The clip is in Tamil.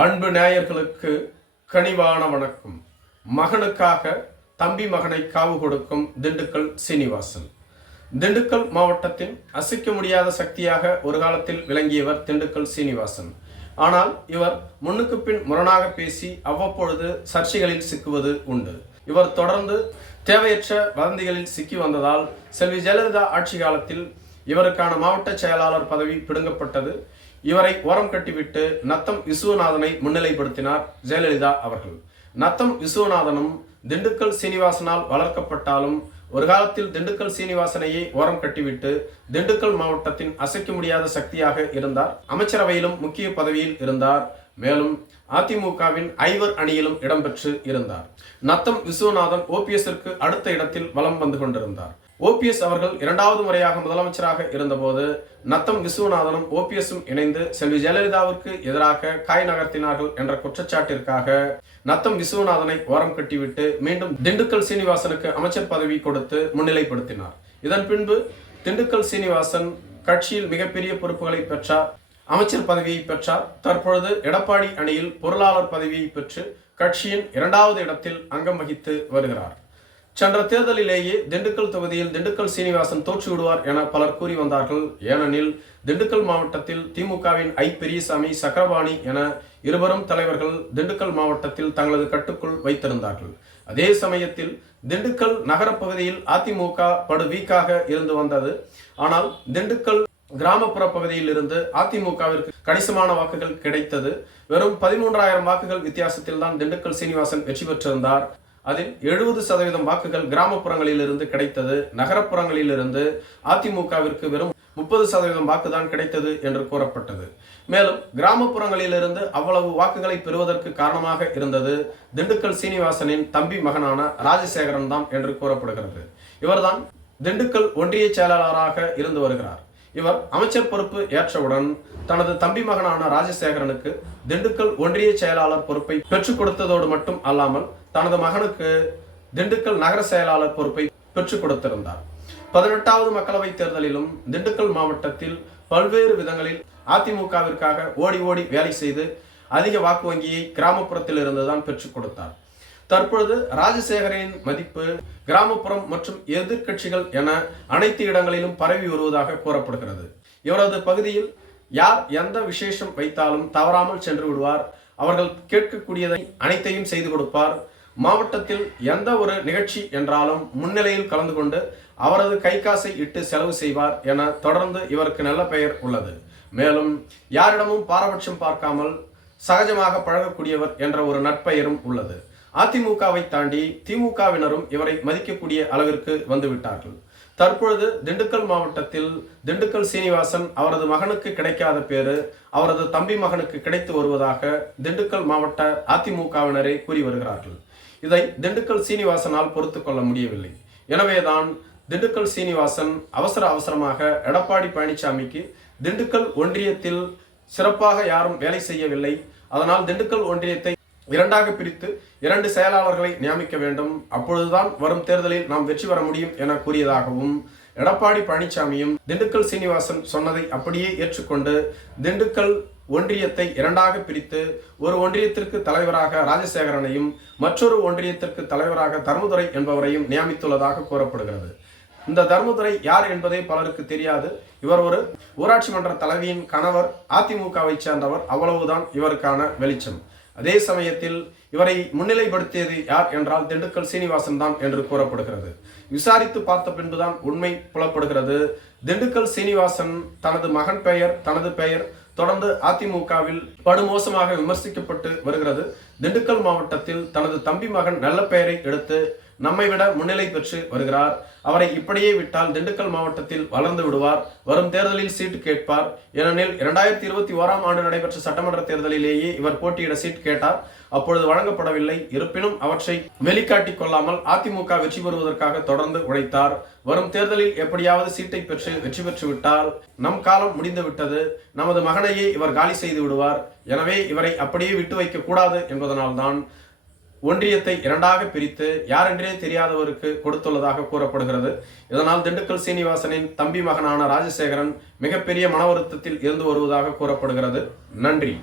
அன்பு நேயர்களுக்கு கனிவான வணக்கம். மகனுக்காக தம்பி மகனை காவு கொடுக்கும் திண்டுக்கல் சீனிவாசன். திண்டுக்கல் மாவட்டத்தின் அசைக்க முடியாத சக்தியாக ஒரு காலத்தில் விளங்கியவர் திண்டுக்கல் சீனிவாசன். ஆனால் இவர் முன்னுக்கு பின் முரணாக பேசி அவ்வப்பொழுது சர்ச்சைகளில் சிக்குவது உண்டு. இவர் தொடர்ந்து தேவையற்ற வதந்திகளில் சிக்கி வந்ததால் செல்வி ஜெயலலிதா ஆட்சி காலத்தில் இவருக்கான மாவட்ட செயலாளர் பதவி பிடுங்கப்பட்டது. இவரை ஓரம் கட்டிவிட்டு நத்தம் விசுவநாதனை முன்னிலைப்படுத்தினார் ஜெயலலிதா அவர்கள். நத்தம் விசுவநாதனும் திண்டுக்கல் சீனிவாசனால் வளர்க்கப்பட்டாலும் ஒரு காலத்தில் திண்டுக்கல் சீனிவாசனையே ஓரம் கட்டிவிட்டு திண்டுக்கல் மாவட்டத்தின் அசைக்க முடியாத சக்தியாக இருந்தார். அமைச்சரவையிலும் முக்கிய பதவியில் இருந்தார். மேலும் அதிமுகவின் ஐவர் அணியிலும் இடம்பெற்று இருந்தார். நத்தம் விஸ்வநாதன் ஓபிஎஸ்ற்கு அடுத்த இடத்தில் வலம் வந்து கொண்டிருந்தார். ஓபிஎஸ் அவர்கள் இரண்டாவது முறையாக முதலமைச்சராக இருந்தபோது நத்தம் விஸ்வநாதனும் ஓபிஎஸும் இணைந்து செல்வி ஜெயலலிதாவிற்கு எதிராக காய் நகர்த்தினார்கள் என்ற குற்றச்சாட்டிற்காக நத்தம் விஸ்வநாதனை ஓரம் கட்டிவிட்டு மீண்டும் திண்டுக்கல் சீனிவாசனுக்கு அமைச்சர் பதவி கொடுத்து முன்னிலைப்படுத்தினார். இதன் பின்பு திண்டுக்கல் சீனிவாசன் கட்சியில் மிகப்பெரிய பொறுப்புகளை பெற்றார் அமைச்சர் பதவியை பெற்றார். தற்பொழுது எடப்பாடி அணியில் பொருளாளர் பதவியை பெற்று கட்சியின் இரண்டாவது இடத்தில் அங்கம் வகித்து வருகிறார். சென்ற தேர்தலிலேயே திண்டுக்கல் தொகுதியில் திண்டுக்கல் சீனிவாசன் தோற்று விடுவார் என பலர் கூறி வந்தார்கள். ஏனெனில் திண்டுக்கல் மாவட்டத்தில் திமுகவின் ஐ. பெரியசாமி சக்கரபாணி என இருவரும் தலைவர்கள் திண்டுக்கல் மாவட்டத்தில் தங்களது கட்டுக்குள் வைத்திருந்தார்கள். அதே சமயத்தில் திண்டுக்கல் நகரப்பகுதியில் அதிமுக படு வீக்காக இருந்து வந்தது. ஆனால் திண்டுக்கல் கிராமப்புற பகுதியில் இருந்து அதிமுகவிற்கு கணிசமான வாக்குகள் கிடைத்தது. வெறும் பதிமூன்றாயிரம் வாக்குகள் வித்தியாசத்தில் தான் திண்டுக்கல் சீனிவாசன் வெற்றி பெற்றிருந்தார். அதில் எழுபது சதவீதம் வாக்குகள் கிராமப்புறங்களிலிருந்து கிடைத்தது. நகரப்புறங்களிலிருந்து அதிமுகவிற்கு வெறும் முப்பது சதவீதம் வாக்குதான் கிடைத்தது என்று கூறப்பட்டது. மேலும் கிராமப்புறங்களிலிருந்து அவ்வளவு வாக்குகளை பெறுவதற்கு காரணமாக இருந்தது திண்டுக்கல் சீனிவாசனின் தம்பி மகனான ராஜசேகரன் தான் என்று கூறப்படுகிறது. இவர்தான் திண்டுக்கல் ஒன்றிய செயலாளராக இருந்து வருகிறார். இவர் அமைச்சர் பொறுப்பு ஏற்றவுடன் தனது தம்பி மகனான ராஜசேகரனுக்கு திண்டுக்கல் ஒன்றிய செயலாளர் பொறுப்பை பெற்றுக் கொடுத்ததோடு மட்டும் அல்லாமல் தனது மகனுக்கு திண்டுக்கல் நகர செயலாளர் பொறுப்பை பெற்றுக் கொடுத்திருந்தார். பதினெட்டாவது மக்களவை தேர்தலிலும் திண்டுக்கல் மாவட்டத்தில் பல்வேறு விதங்களில் அதிமுகவிற்காக ஓடி ஓடி வேலை செய்து அதிக வாக்கு வங்கியை கிராமப்புறத்தில் இருந்துதான் பெற்றுக் கொடுத்தார். தற்பொழுது ராஜசேகரின் மதிப்பு கிராமப்புறம் மற்றும் எதிர்கட்சிகள் என அனைத்து இடங்களிலும் பரவி வருவதாக கூறப்படுகிறது. இவரது பகுதியில் யார் எந்த விசேஷம் வைத்தாலும் தவறாமல் சென்று விடுவார். அவர்கள் கேட்கக்கூடியதை அனைத்தையும் செய்து கொடுப்பார். மாவட்டத்தில் எந்த ஒரு நிகழ்ச்சி என்றாலும் முன்னிலையில் கலந்து கொண்டு அவரது கை காசை இட்டு செலவு செய்வார் என தொடர்ந்து இவருக்கு நல்ல பெயர் உள்ளது. மேலும் யாரிடமும் பாரபட்சம் பார்க்காமல் சகஜமாக பழகக்கூடியவர் என்ற ஒரு நட்பெயரும் உள்ளது. அதிமுகவை தாண்டி திமுகவினரும் இவரை மதிக்கக்கூடிய அளவிற்கு வந்துவிட்டார்கள். தற்பொழுது திண்டுக்கல் மாவட்டத்தில் திண்டுக்கல் சீனிவாசன் அவரது மகனுக்கு கிடைக்காத பேரு அவரது தம்பி மகனுக்கு கிடைத்து வருவதாக திண்டுக்கல் மாவட்ட அதிமுகவினரே கூறி வருகிறார்கள். இதை திண்டுக்கல் சீனிவாசனால் பொறுத்து கொள்ள முடியவில்லை. எனவேதான் திண்டுக்கல் சீனிவாசன் அவசர அவசரமாக எடப்பாடி பழனிசாமிக்கு திண்டுக்கல் ஒன்றியத்தில் சிறப்பாக யாரும் வேலை செய்யவில்லை. அதனால் திண்டுக்கல் ஒன்றியத்தை இரண்டாக பிரித்து இரண்டு செயலாளர்களை நியமிக்க வேண்டும். அப்பொழுதுதான் வரும் தேர்தலில் நாம் வெற்றி பெற முடியும் என கூறியதாகவும் எடப்பாடி பழனிசாமியும் திண்டுக்கல் சீனிவாசன் சொன்னதை அப்படியே ஏற்றுக்கொண்டு திண்டுக்கல் ஒன்றியத்தை இரண்டாக பிரித்து ஒரு ஒன்றியத்திற்கு தலைவராக ராஜசேகரனையும் மற்றொரு ஒன்றியத்திற்கு தலைவராக தர்மதுரை என்பவரையும் நியமித்துள்ளதாக கூறப்படுகிறது. இந்த தர்மதுரை யார் என்பதே பலருக்கு தெரியாது. இவர் ஒரு ஊராட்சி மன்ற தலைவியின் கணவர் அதிமுகவை சேர்ந்தவர். அவ்வளவுதான் இவருக்கான வெளிச்சம். அதே சமயத்தில் இவரை முன்னிலைப்படுத்தியது யார் என்றால் திண்டுக்கல் சீனிவாசன் தான் என்று கூறப்படுகிறது. விசாரித்து பார்த்த பின்புதான் உண்மை புலப்படுகிறது. திண்டுக்கல் சீனிவாசன் தனது மகன் பெயர் தனது பெயர் தொடர்ந்து அதிமுகவில் படுமோசமாக விமர்சிக்கப்பட்டு வருகிறது. திண்டுக்கல் மாவட்டத்தில் தனது தம்பி மகன் நல்ல பெயரை எடுத்து நம்மை விட முன்னிலை பெற்று வருகிறார். அவரை இப்படியே விட்டால் திண்டுக்கல் மாவட்டத்தில் வளர்ந்து விடுவார். வரும் தேர்தலில் சீட்டு கேட்பார். ஏனெனில் இரண்டாயிரத்தி இருபத்தி ஓராம் ஆண்டு நடைபெற்ற சட்டமன்ற தேர்தலிலேயே இவர் போட்டியிட சீட் கேட்டார். அப்பொழுது வழங்கப்படவில்லை. இருப்பினும் அவற்றை வெளிக்காட்டிக் கொள்ளாமல் அதிமுக வெற்றி பெறுவதற்காக தொடர்ந்து உழைத்தார். வரும் தேர்தலில் எப்படியாவது சீட்டை பெற்று வெற்றி பெற்று விட்டால் நம் காலம் முடிந்து விட்டது. நமது மகனையே இவர் காலி செய்து விடுவார். எனவே இவரை அப்படியே விட்டு வைக்க கூடாது என்பதனால்தான் ஒன்றியத்தை இரண்டாக பிரித்து யாரென்றே தெரியாதவருக்கு கொடுத்துள்ளதாக கூறப்படுகிறது. இதனால் திண்டுக்கல் சீனிவாசனின் தம்பி மகனான ராஜசேகரன் மிகப்பெரிய மன வருத்தத்தில் இருந்து வருவதாக கூறப்படுகிறது. நன்றி.